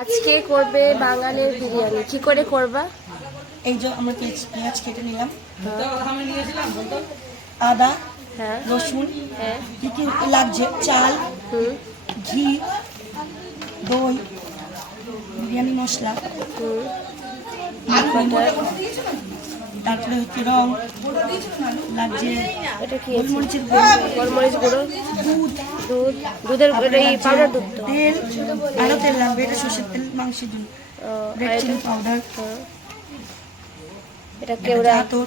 আজকে করবে বাঙালির বিরিয়ানি। কি করে করবা? এই যে আমরা পেঁয়াজ কেটে নিলাম, আদা, হ্যাঁ রসুন, হ্যাঁ কি কি লাগছে, চাল, ঘি, দই, বিরিয়ানি মশলা, তারপরে হচ্ছে রং লাগছে, এটা কি? গোলমরিচের গুঁড়ো, গোলমরিচ গুঁড়ো, দুধ, দুধ, দুধের এই পাউডার দুধ তো। তেল, আরো তেল লাগবে, এটা সর্ষের তেল মাংসের জন্য, রেড চিলি পাউডার, এটা কেওড়া, আতর,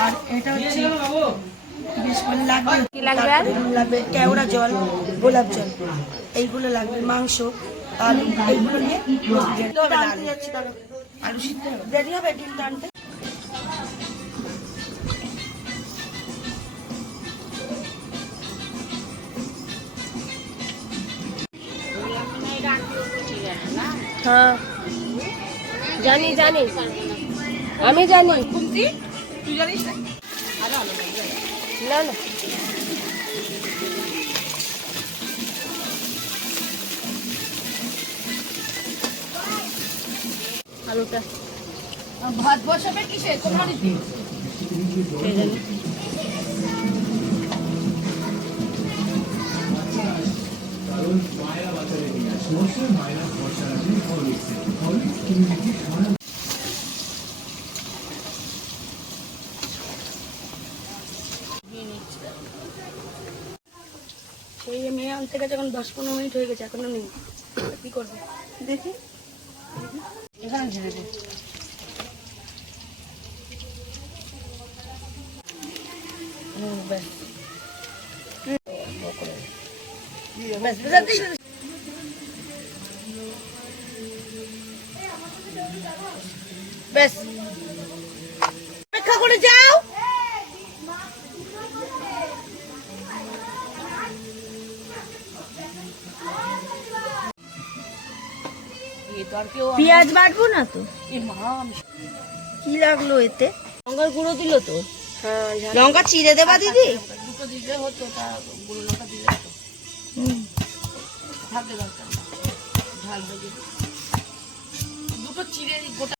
আর এটা হচ্ছে বেশ করে লাগবে। কি লাগবে আর? লাগবে কেওড়া জল, গোলাপ জল, এইগুলো লাগবে, মাংস আর এইগুলো নিয়ে আনতে যাচ্ছি। তাহলে আলু সিদ্ধ দেরি হবে ডিমটা আনতে। হ্যাঁ জানি জানি, আমি জানি। তুই জানিস না? না না, আলুটা ভাত বসাবে কিসে? তোমার সেই মেয়ে আনতে গেছে, এখন 10-15 মিনিট হয়ে গেছে, এখনো নেই। কি করবে দেখি, এখানে ঝেড়ে দে। ব্যাস অপেক্ষা করে যাও। পেঁয়াজ বাটবো না তো, কি লাগলো এতে? লঙ্কার গুঁড়ো দিল তো। হ্যাঁ লঙ্কা চিড়ে দেবা দিদি? দুটো দিলে হতো, তা গুঁড়ো লঙ্কা দিলে হতো। থাকলে দরকার না, ঝাল হয়ে যাবে। দুটো চিড়ে গোটা।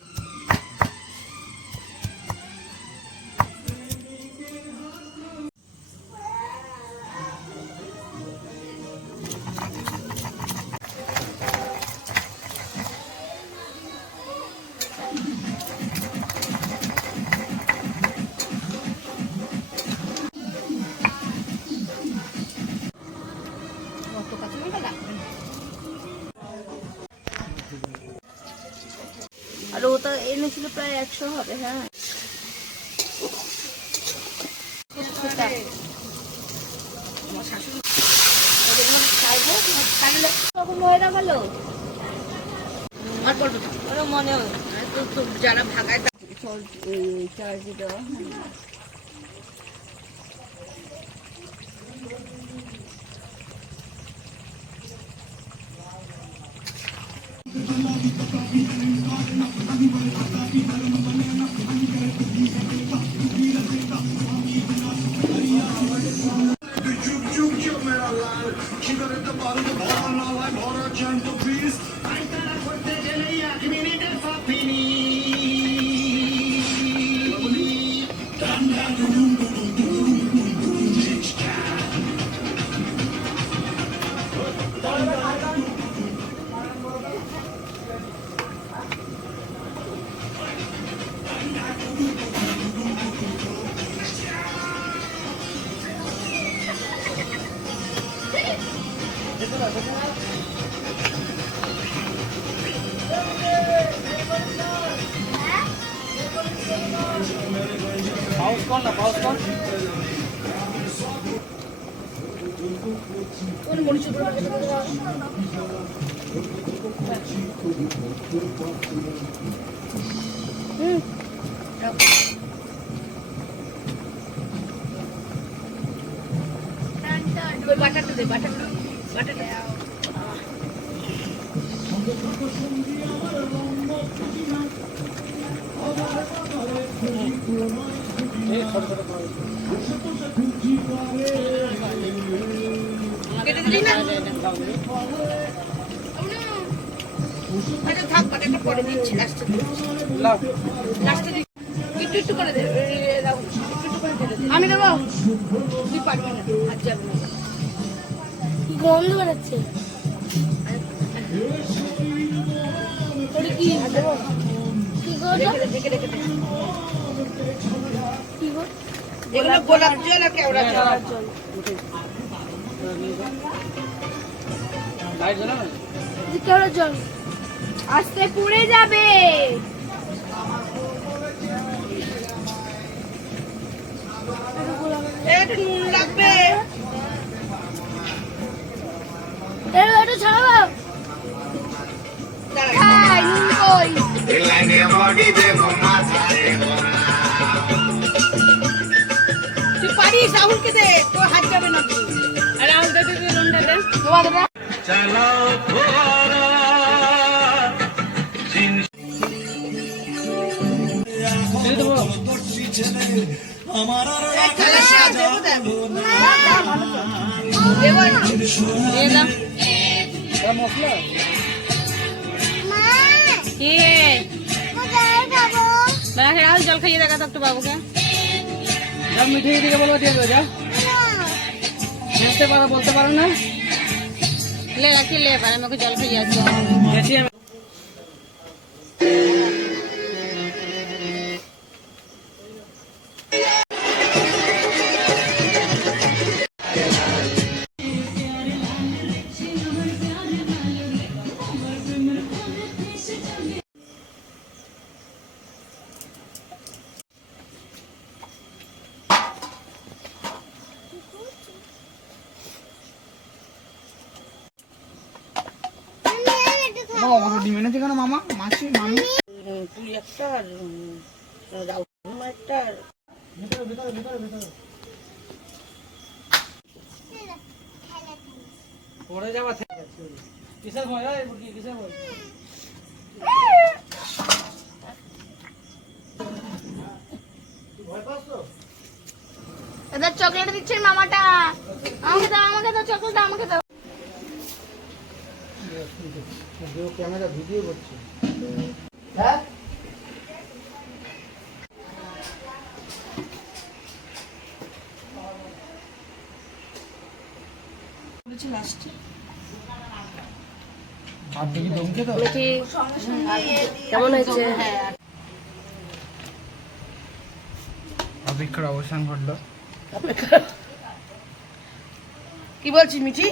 আর ওটা এনেছিল প্রায় 100 হবে। হ্যাঁ মনে হয় যারা ভাগায় চার্জ দেওয়া। পাউস কর না, পাউস কর। বাটাটা দে, বাটাটা বাটাটা কেটে দিলি না? আচ্ছা থাক পাটা একটা পরে দিচ্ছি লাস্টে লাস্টে একটু একটু করে দে দাও একটু একটু করে দে আমি দেবো তুই পারবি না হাত যাবে না গন্ধ বেরোচ্ছে। ওটা কি কি গো রেখে দে রেখে দে কি গো? এগুলো গোলাপ জল আর কেওড়া জল কেওড়া জল আস্তে পুড়ে যাবে। একটু নুন লাগবে একটু ছাড়াবো। খাই নুন কই? তুই পারিস রাহুলকে দে তোর হাত যাবে না রাহুল দে দে নুনটা দে তোমার দে রাহুল জল খাইয়ে দেখা তো একটু বাবুকে মিঠিয়ে দিকে বলবো দিয়ে দেবো যা বলতে পারো না লে রাখি লে পারে আমাকে জল খাইয়ে আসবো মামা মাসি মামি তুই একটা রাহুল একটা পড়ে যাওয়া কিসের মজা কিসের মজা এবার চকলেট দিচ্ছেন মামাটা। আমাকে দাও আমাকে দাও চকলেট আমাকে দাও। ক্যামেরা ভিডিও করছে হ্যাঁ লাস্টে আপনি কি দমকে তো মিঠি কেমন হয়েছে? অপেক্ষার অবসান ঘটলো কি বলছিস মিঠি